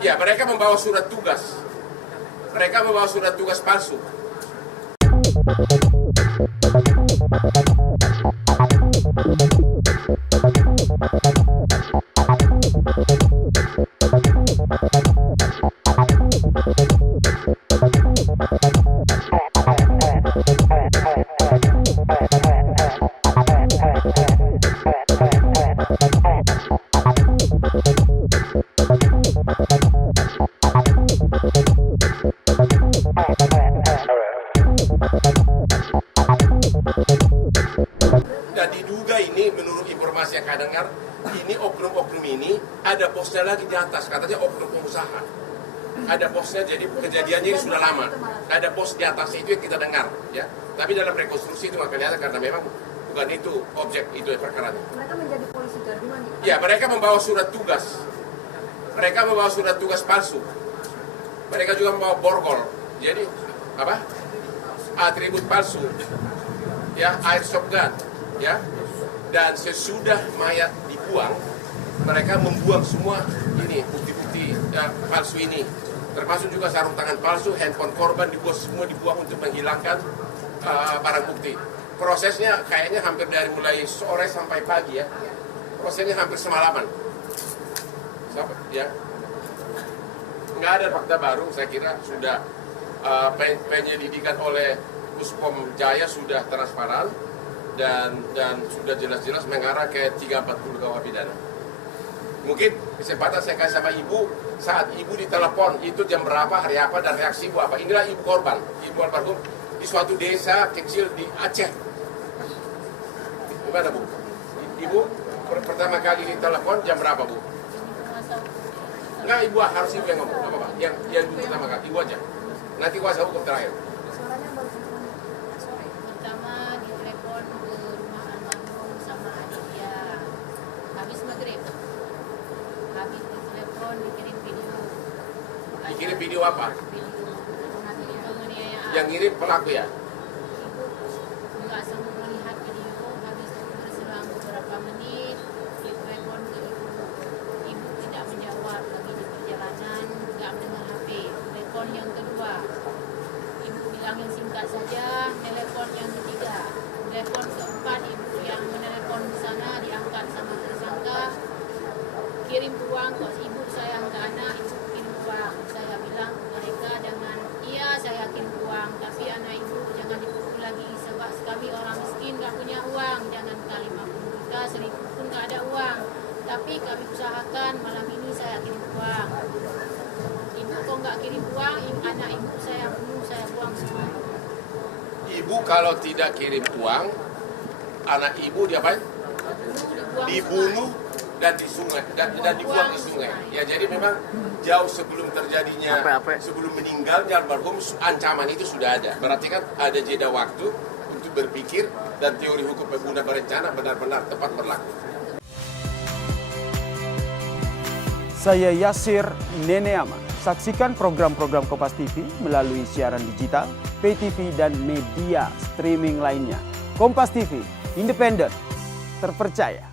Ya, mereka membawa surat tugas. Mereka membawa surat tugas palsu. Dan diduga ini menurut informasi yang kami dengar, ini oknum-oknum ini ada posnya lagi di atas, katanya oknum pengusaha. Ada posnya, jadi kejadiannya ini sudah lama. Ada pos di atas itu yang kita dengar, ya. Tapi dalam rekonstruksi itu nggak kelihatan karena memang bukan itu objek itu perkaranya. Mereka menjadi polisi gabungan. Ya, mereka membawa surat tugas. Mereka membawa surat tugas palsu. Mereka juga membawa borgol. Jadi apa? Atribut palsu. Ya, airsoft gun. Ya. Dan sesudah mayat dibuang, mereka membuang semua ini bukti-bukti palsu ini. Termasuk juga sarung tangan palsu, handphone korban semua dibuang untuk menghilangkan barang bukti. Prosesnya kayaknya hampir dari mulai sore sampai pagi ya. Prosesnya hampir semalaman. Ya. Nggak ada fakta baru, saya kira sudah penyelidikan oleh Puspom Jaya sudah transparan dan sudah jelas-jelas mengarah ke 340 KUH pidana. Mungkin kesempatan saya kasih sama ibu, saat ibu ditelepon itu jam berapa, hari apa, dan reaksi ibu apa. Inilah ibu korban, ibu almarhum di suatu desa kecil di Aceh. Gimana bu? Ibu pertama kali ditelepon jam berapa bu? Enggak, ibu harus ibu yang ngomong, apa pak? Yang ibu pertama kali, ibu aja. Nanti kuasa hukum terakhir. Pertama ditelepon ke rumah almarhum sama adiknya. Habis maghrib. Habis ditelepon dikirim video. Dikirim video apa? Video penganiayaan. Yang ngirim pelaku ya? Ibu nggak sempat melihat video. Habis itu berselang beberapa menit ditelepon ke ibu. Ibu tidak menjawab, lagi di perjalanan, nggak mendengar HP. Telepon yang kedua. Ibu bilang yang singkat saja. Telepon yang ketiga. Telepon keempat, ibu yang menelepon di sana diangkat sama tersangka. Kirim uang kok ibu sayang ke anak, ibu kirim uang. Saya bilang mereka jangan, iya saya kirim uang, tapi anak ibu jangan dipukul lagi sebab kami orang miskin gak punya uang. Jangan kali 50 juta, 1.000 pun gak ada uang. Tapi kami usahakan malam ini saya kirim uang. Ibu kok gak kirim uang, anak ibu saya bunuh, saya buang semua. Ibu kalau tidak kirim uang, anak ibu diapain? Dibunuh dan di sungai dan dibuang di sungai. Ya, jadi memang jauh sebelum terjadinya, sebelum meninggalnya almarhum, ancaman itu sudah ada. Berarti kan ada jeda waktu untuk berpikir dan teori hukum pembunuhan berencana benar-benar tepat berlaku. Saya Yasir Neneama. Saksikan program-program Kompas TV melalui siaran digital, pay TV, dan media streaming lainnya. Kompas TV, independen, terpercaya.